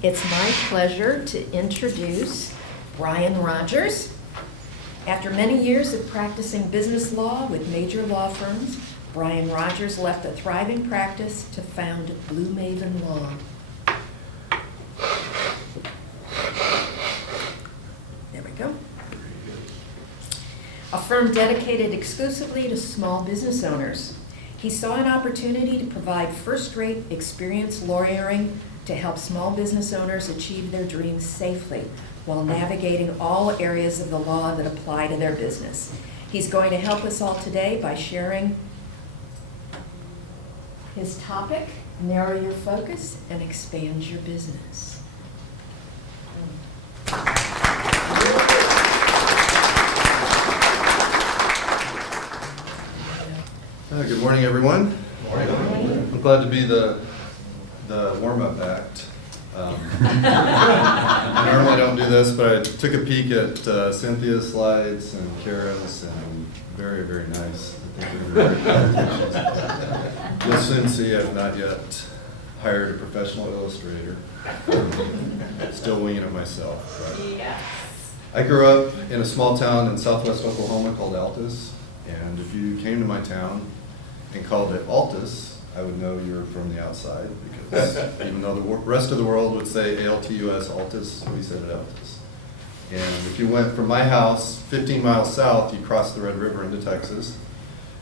It's my pleasure to introduce Brian Rogers. After many years of practicing business law with major law firms, Brian Rogers left a thriving practice to found Blue Maven Law. There we go. A firm dedicated exclusively to small business owners. He saw an opportunity to provide first-rate experienced lawyering to help small business owners achieve their dreams safely while navigating all areas of the law that apply to their business. He's going to help us all today by sharing his topic, narrow your focus and expand your business. Good morning, everyone. Morning. I'm glad to be the warm-up act. I normally don't do this, but I took a peek at Cynthia's slides and Kara's, and very, very nice. I think they're very presentations. You'll soon see I've not yet hired a professional illustrator. Still winging it myself. But Yes. I grew up in a small town in southwest Oklahoma called Altus, and if you came to my town and called it Altus, I would know you were from the outside, because even though the rest of the world would say ALTUS, Altus, we said it Altus. And if you went from my house 15 miles south, you crossed the Red River into Texas.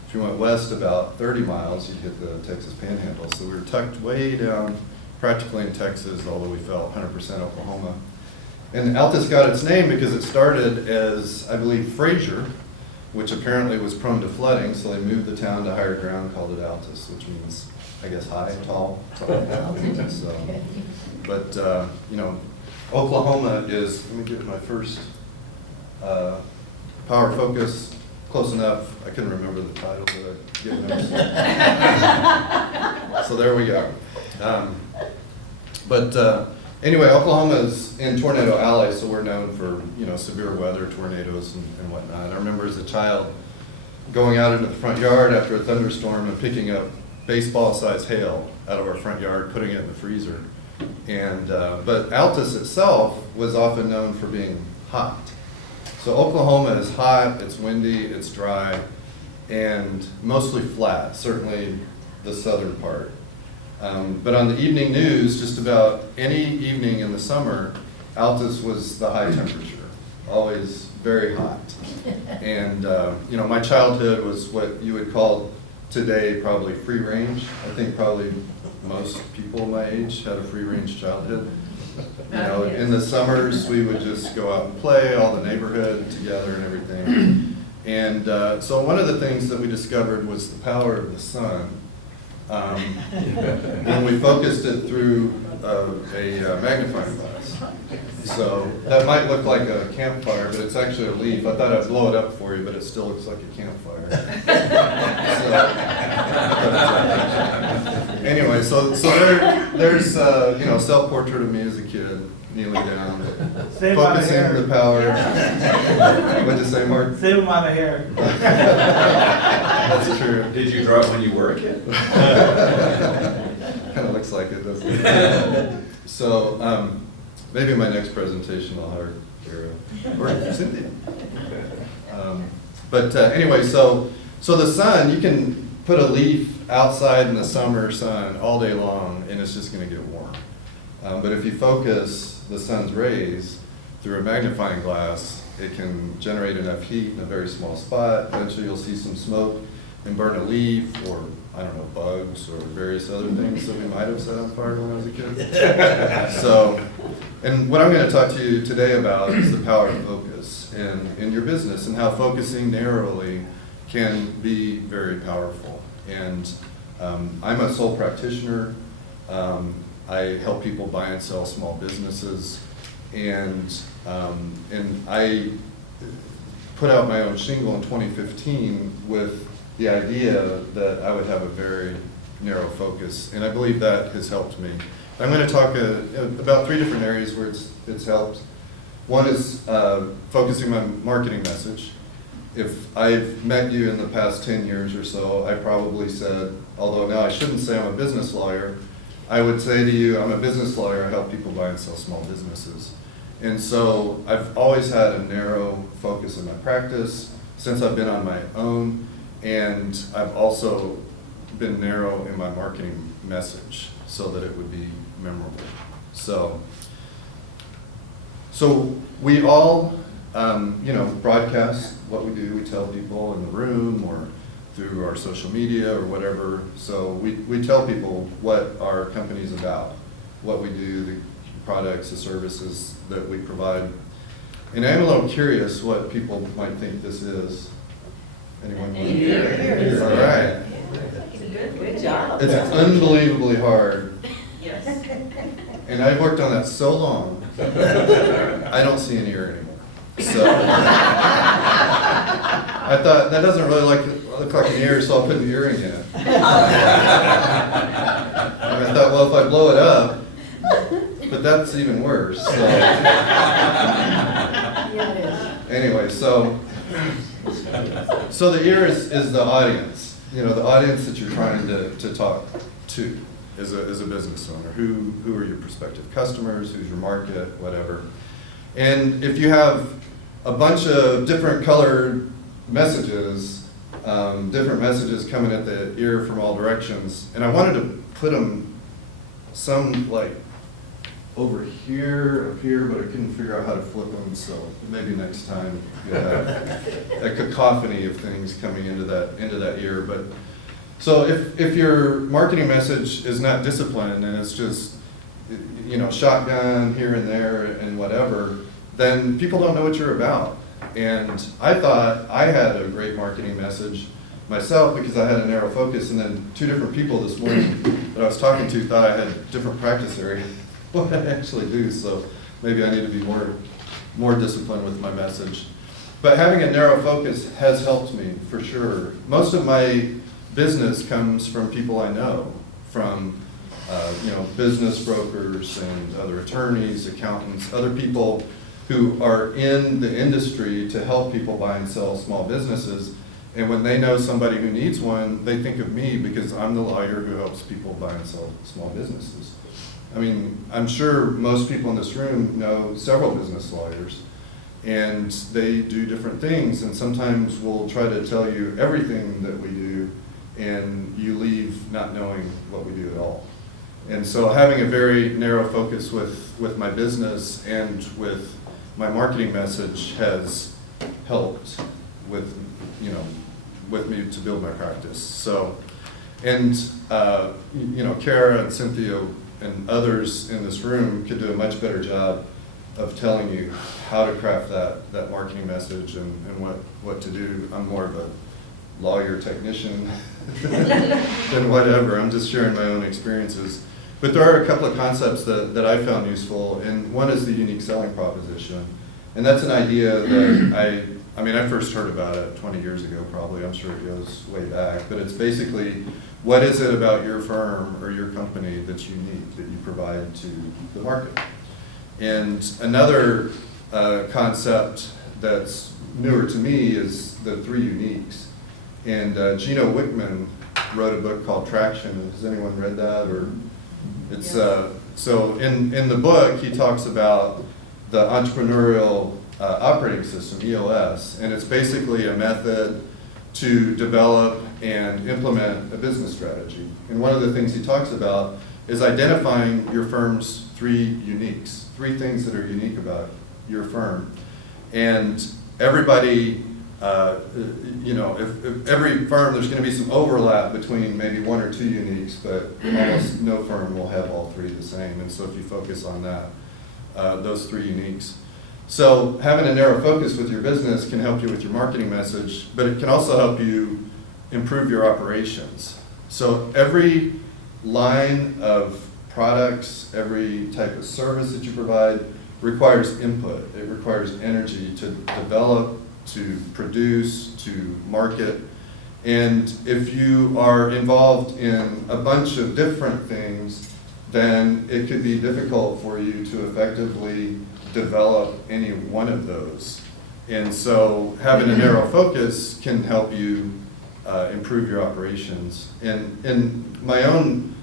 If you went west about 30 miles, you'd hit the Texas Panhandle. So we were tucked way down, practically in Texas, although we felt 100% Oklahoma. And Altus got its name because it started as, I believe, Fraser, which apparently was prone to flooding, so they moved the town to higher ground, called it Altus, which means, I guess, high, tall, something like that. So, but, you know, Oklahoma is, let me get my first power focus, close enough. I couldn't remember the title that I'd given them. So there we go. Anyway, Oklahoma is in Tornado Alley, so we're known for, you know, severe weather, tornadoes and whatnot. I remember as a child going out into the front yard after a thunderstorm and picking up baseball-sized hail out of our front yard, putting it in the freezer. And but Altus itself was often known for being hot. So Oklahoma is hot, it's windy, it's dry, and mostly flat, certainly the southern part. But on the evening news, just about any evening in the summer, Altus was the high temperature, always very hot. And you know, my childhood was what you would call today probably free range. I think probably most people my age had a free range childhood. You know, in the summers we would just go out and play, all the neighborhood together and everything. And so one of the things that we discovered was the power of the sun. When we focused it through a magnifying glass. So that might look like a campfire, but it's actually a leaf. I thought I'd blow it up for you, but it still looks like a campfire. Anyway, so there's you know, self-portrait of me as a kid, kneeling down, focusing the power. What'd you say, Mark? Same amount of hair. That's true. Did you draw it when you were a kid? Kind of looks like it, doesn't it? So maybe my next presentation I'll hire Kara or Cynthia. Anyway, so the sun, you can put a leaf outside in the summer sun all day long and it's just going to get warm. But if you focus the sun's rays through a magnifying glass, it can generate enough heat in a very small spot. Eventually you'll see some smoke and burn a leaf, or I don't know, bugs or various other things that we might have set on fire when I was a kid. So, and what I'm going to talk to you today about is the power of focus in your business and how focusing narrowly can be very powerful. And I'm a sole practitioner. I help people buy and sell small businesses, and I put out my own shingle in 2015 with the idea that I would have a very narrow focus, and I believe that has helped me. I'm going to talk about 3 different areas where it's helped. One is focusing my marketing message. If I've met you in the past 10 years or so, I probably said, although now I shouldn't say I'm a business lawyer, I would say to you, I'm a business lawyer, I help people buy and sell small businesses. And so I've always had a narrow focus in my practice since I've been on my own, and I've also been narrow in my marketing message so that it would be memorable. So we all, broadcast what we do. We tell people in the room or through our social media or whatever. So we tell people what our company's about, what we do, the products, the services that we provide. And I'm a little curious what people might think this is. Anyone? Ear. All right. Good job. It's unbelievably hard. Yes. And I've worked on that so long, I don't see an ear anymore. So I thought, that doesn't really look like an ear, so I'll put an earring in it. And I thought, well, if I blow it up, but that's even worse. So. Yeah, it is. Anyway, so the ear is the audience, the audience that you're trying to talk to as a business owner. Who are your prospective customers? Who's your market? Whatever. And if you have a bunch of different colored messages, different messages coming at the ear from all directions, and I wanted to put them some like over here, up here, but I couldn't figure out how to flip them, so maybe next time you'll have a cacophony of things coming into that ear. But so if your marketing message is not disciplined and it's just shotgun here and there and whatever, then people don't know what you're about. And I thought I had a great marketing message myself because I had a narrow focus, and then two different people this morning that I was talking to thought I had different practice areas. What I actually do, so maybe I need to be more disciplined with my message. But having a narrow focus has helped me for sure. Most of my business comes from people I know, from business brokers and other attorneys, accountants, other people who are in the industry to help people buy and sell small businesses. And when they know somebody who needs one, they think of me because I'm the lawyer who helps people buy and sell small businesses. I mean, I'm sure most people in this room know several business lawyers, and they do different things, and sometimes we'll try to tell you everything that we do, and you leave not knowing what we do at all. And so having a very narrow focus with my business and with my marketing message has helped with me to build my practice. So, and Kara and Cynthia and others in this room could do a much better job of telling you how to craft that marketing message and what to do. I'm more of a lawyer technician than whatever. I'm just sharing my own experiences. But there are a couple of concepts that I found useful, and one is the unique selling proposition. And that's an idea that I first heard about it 20 years ago probably. I'm sure it goes way back. But it's basically, what is it about your firm or your company that's unique, that you provide to the market? And another concept that's newer to me is the three uniques. And Gino Wickman wrote a book called Traction. Has anyone read that? Or it's so in the book he talks about the entrepreneurial operating system, EOS, and it's basically a method to develop and implement a business strategy. And one of the things he talks about is identifying your firm's three uniques, three things that are unique about your firm. And everybody, if every firm, there's going to be some overlap between maybe one or two uniques, but almost no firm will have all three the same. And so if you focus on that, those three uniques. So having a narrow focus with your business can help you with your marketing message, but it can also help you improve your operations. So every line of products, every type of service that you provide requires input. It requires energy to develop, to produce, to market. And if you are involved in a bunch of different things, then it could be difficult for you to effectively develop any one of those. And so having a narrow focus can help you improve your operations. And in my own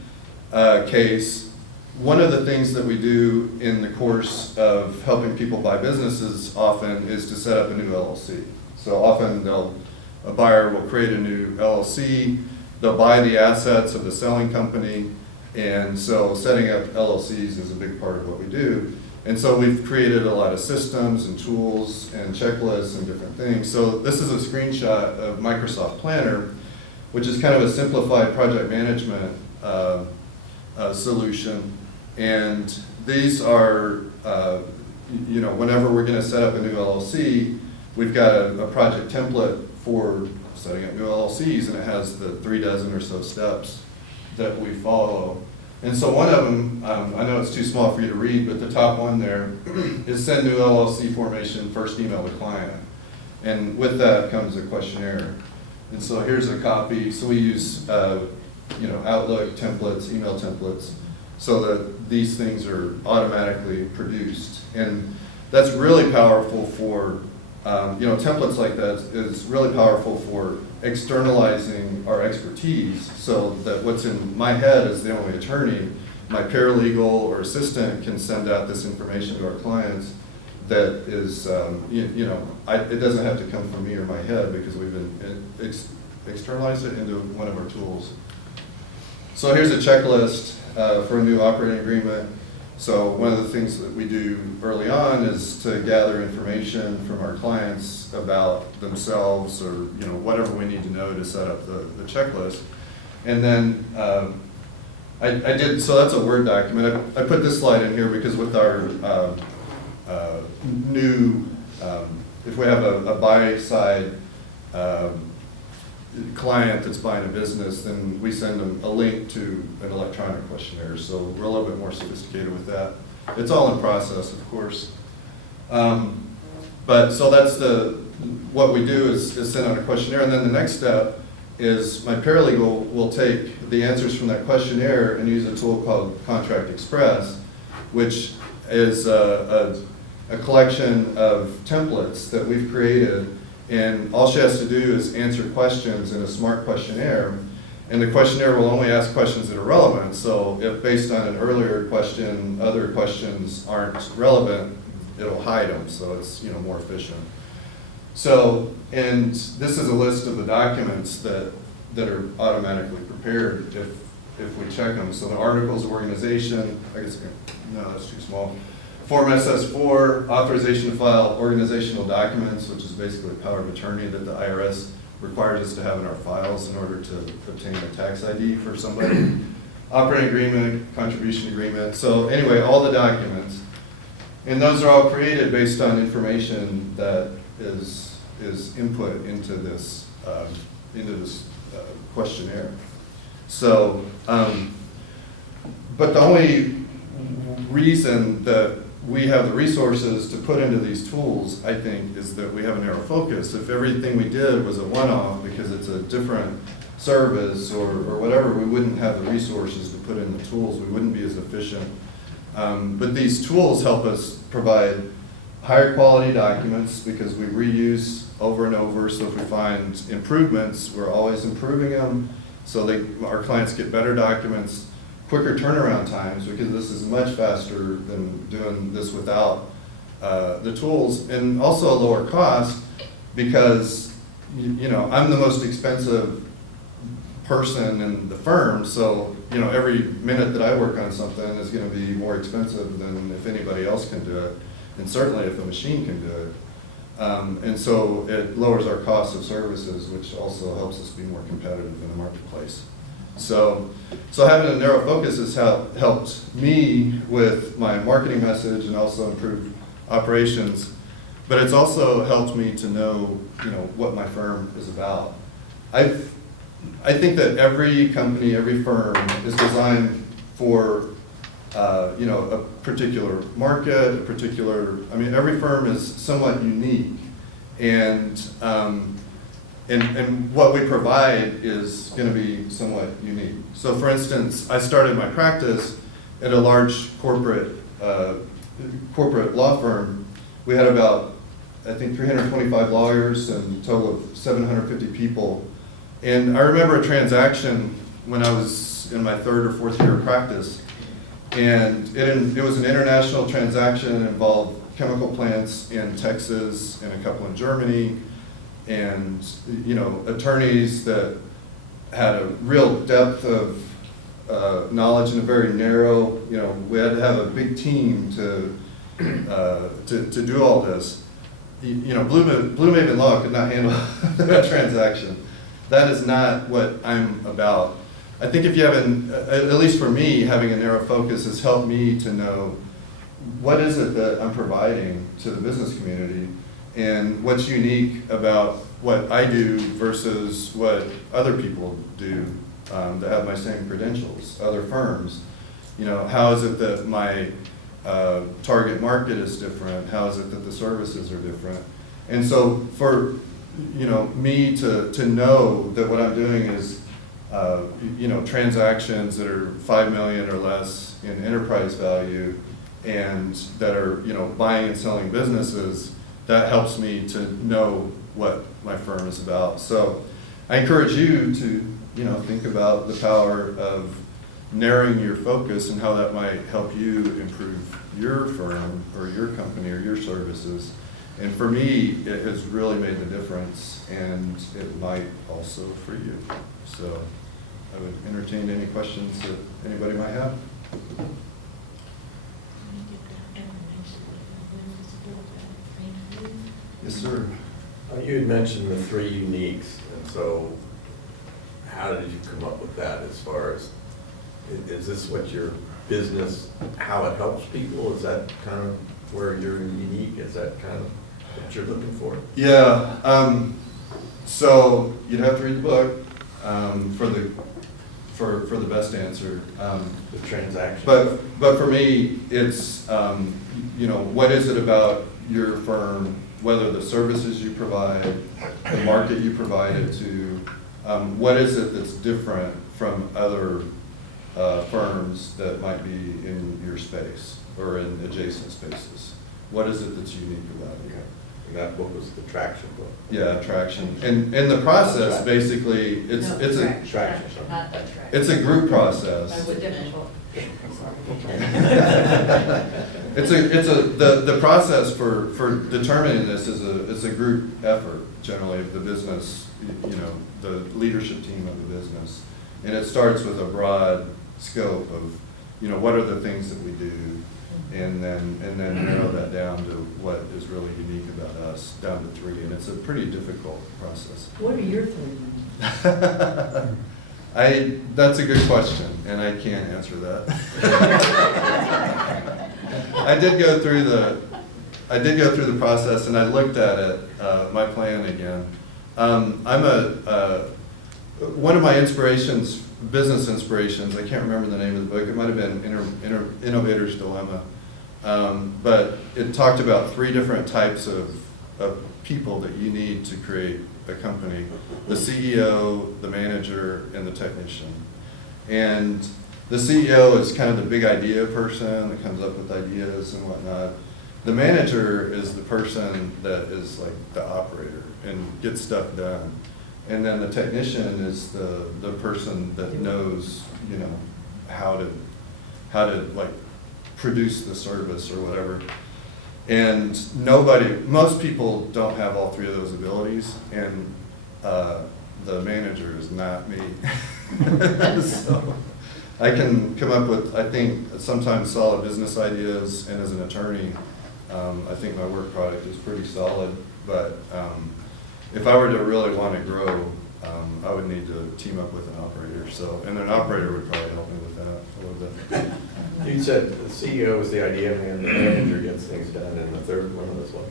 case, one of the things that we do in the course of helping people buy businesses often is to set up a new LLC. So often a buyer will create a new LLC, they'll buy the assets of the selling company, and so setting up LLCs is a big part of what we do. And so we've created a lot of systems and tools and checklists and different things. So this is a screenshot of Microsoft Planner, which is kind of a simplified project management solution. And these are, whenever we're going to set up a new LLC, we've got a project template for setting up new LLCs, and it has the 36 or so steps that we follow. And so one of them, I know it's too small for you to read, but the top one there is send new LLC formation, first email to client. And with that comes a questionnaire. And so here's a copy. So we use Outlook templates, email templates, so that these things are automatically produced. And that's really powerful for, templates like that is really powerful for externalizing our expertise, so that what's in my head as the only attorney, my paralegal or assistant can send out this information to our clients that is, it doesn't have to come from me or my head, because we've externalized it into one of our tools. So here's a checklist for a new operating agreement. So one of the things that we do early on is to gather information from our clients about themselves, or whatever we need to know to set up the checklist. And then so that's a Word document. I put this slide in here because with our new, if we have a buy side client that's buying a business, then we send them a link to an electronic questionnaire. So we're a little bit more sophisticated with that. It's all in process, of course. But so that's what we do is send out a questionnaire, and then the next step is my paralegal will take the answers from that questionnaire and use a tool called Contract Express, which is a collection of templates that we've created. And all she has to do is answer questions in a smart questionnaire, and the questionnaire will only ask questions that are relevant. So if based on an earlier question, other questions aren't relevant, it'll hide them, so it's more efficient. So, and this is a list of the documents that are automatically prepared if we check them. So the articles of organization, I guess, no, that's too small. Form SS4, authorization to file organizational documents, which is basically a power of attorney that the IRS requires us to have in our files in order to obtain a tax ID for somebody. Operating agreement, contribution agreement. So anyway, all the documents. And those are all created based on information that is input into this questionnaire. So, but the only reason that we have the resources to put into these tools, I think, is that we have a narrow focus. If everything we did was a one-off because it's a different service or whatever, we wouldn't have the resources to put in the tools. We wouldn't be as efficient. But these tools help us provide higher quality documents because we reuse over and over. So if we find improvements, we're always improving them. So our clients get better documents, quicker turnaround times, because this is much faster than doing this without the tools, and also a lower cost because I'm the most expensive person in the firm, so every minute that I work on something is going to be more expensive than if anybody else can do it, and certainly if a machine can do it. And so it lowers our cost of services, which also helps us be more competitive in the marketplace. So having a narrow focus has helped me with my marketing message and also improve operations, but it's also helped me to know, what my firm is about. I think that every company, every firm is designed for, a particular market, every firm is somewhat unique, and what we provide is going to be somewhat unique. So for instance, I started my practice at a large corporate law firm. We had about, I think, 325 lawyers and a total of 750 people. And I remember a transaction when I was was in my 3rd or 4th year of practice. And it was an international transaction, involved chemical plants in Texas and a couple in Germany, and attorneys that had a real depth of knowledge in a very narrow. We had to have a big team to do all this. Blue Maven Law could not handle that transaction. That is not what I'm about. I think if you have at least for me, having a narrow focus has helped me to know what is it that I'm providing to the business community and what's unique about what I do versus what other people do that have my same credentials, other firms. How is it that my target market is different? How is it that the services are different? And so for me to know that what I'm doing is transactions that are 5 million or less in enterprise value and that are buying and selling businesses, that helps me to know what my firm is about. So I encourage you to think about the power of narrowing your focus and how that might help you improve your firm or your company or your services. And for me, it has really made the difference, and it might also for you. So I would entertain any questions that anybody might have. Yes, sir. You had mentioned the 3 uniques, and so how did you come up with that as far as, is this what your business, how it helps people? Is that kind of where you're unique? Is that kind of what you're looking for? Yeah. So you'd have to read the book for the best answer. The transaction. But for me, it's what is it about your firm, whether the services you provide, the market you provide it to, what is it that's different from other firms that might be in your space or in adjacent spaces? What is it that's unique about it? Okay. And that book was the traction book. Yeah, traction. And the process, basically, it's a Traction. Not that track. it's a group process. The process for determining this is a group effort, generally, of the business, the leadership team of the business. And it starts with a broad scope of, what are the things that we do, and then narrow that down to what is really unique about us, down to 3. And it's a pretty difficult process. What are your 3? That's a good question, and I can't answer that. I did go through the process, and I looked at it, my plan again. One of my inspirations, business inspirations, I can't remember the name of the book. It might have been Innovator's Dilemma, but it talked about 3 different types of people that you need to create a company: the CEO, the manager, and the technician. And the CEO is kind of the big idea person that comes up with ideas and whatnot. The manager is the person that is like the operator and gets stuff done. And then the technician is the person that knows, how to like produce the service or whatever. And most people don't have all 3 of those abilities, and the manager is not me. So I can come up with, I think, sometimes solid business ideas, and as an attorney, I think my work product is pretty solid, but if I were to really want to grow, I would need to team up with an operator. So, and an operator would probably help me with that a little bit. You said the CEO is the idea man, the manager gets things done, and the third one was what?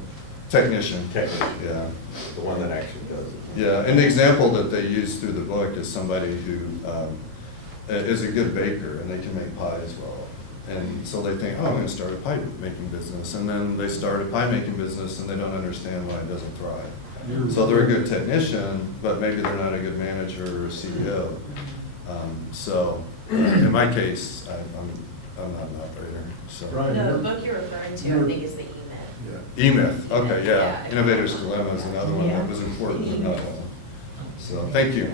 Technician. Technician. Yeah. The one that actually does it. Yeah, and the example that they use through the book is somebody who is a good baker, and they can make pies well. And so they think, I'm going to start a pie making business. And then they start a pie making business, and they don't understand why it doesn't thrive. So they're a good technician, but maybe they're not a good manager or CEO. So in my case, I'm not an operator. So. Right. No, the book you're referring to, I think, is the E-Myth. E-Myth, okay, yeah. Yeah. Innovator's Dilemma is another one that was important, but not one. So, thank you.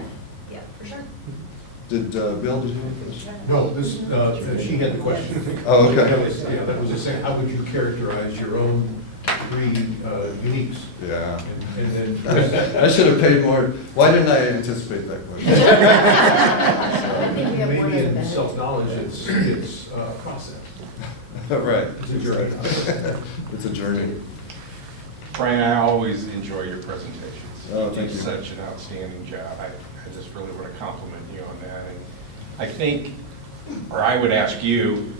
Yeah, for sure. Did Bill, did you have a question? No, this, she had the question. Oh, okay. Yeah, that was the same, how would you characterize your own three uniques? Yeah. And then. I should have paid more. Why didn't I anticipate that question? I think we have one Maybe of the in better. self-knowledge, it's a process. Right. It's a journey. It's a journey. Brian, I always enjoy your presentations. Oh, thank do you. such an outstanding job. I just really want to compliment you on that. And I think, or I would ask you,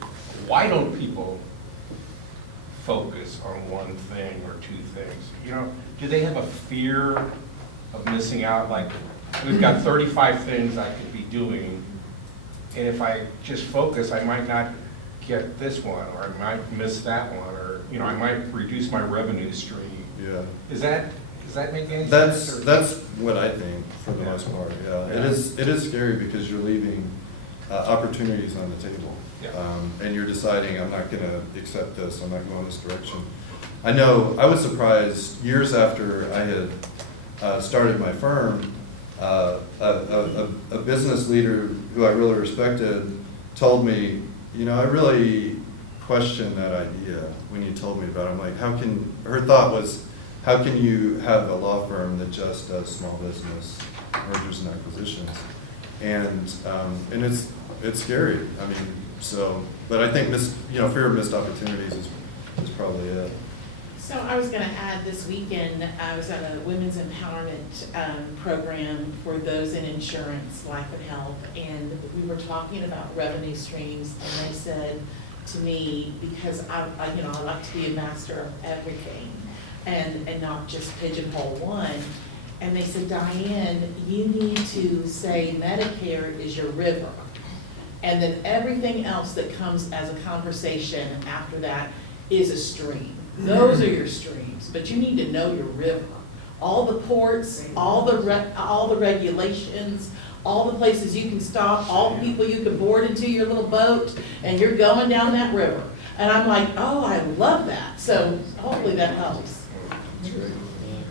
why don't people focus on one thing or two things? You know, do they have a fear of missing out? Like, we've got 35 things I could be doing, and if I just focus, I might not get this one, or I might miss that one, or, you know, I might reduce my revenue stream. Yeah. Does that make any sense? That's what I think for the most part, yeah. Yeah. It is scary because you're leaving opportunities on the table. Yeah. And you're deciding, I'm not gonna accept this, I'm not going this direction. I know, I was surprised, years after I had started my firm, a business leader who I really respected told me, you know, I really questioned that idea when you told me about it. I'm like, her thought was, how can you have a law firm that just does small business mergers and acquisitions? And it's scary. I mean, so, but I think fear of missed opportunities is probably it. So I was going to add, this weekend, I was at a women's empowerment program for those in insurance, life and health, and we were talking about revenue streams, and they said to me, because I like to be a master of everything and not just pigeonhole one, and they said, Diane, you need to say Medicare is your river, and then everything else that comes as a conversation after that is a stream. Those are your streams, but you need to know your river. All the ports, all the regulations, all the places you can stop, all the people you can board into your little boat, and you're going down that river. And I'm like, oh, I love that. So hopefully that helps. That's great.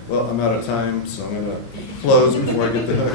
Well, I'm out of time, so I'm gonna close before I get the hook.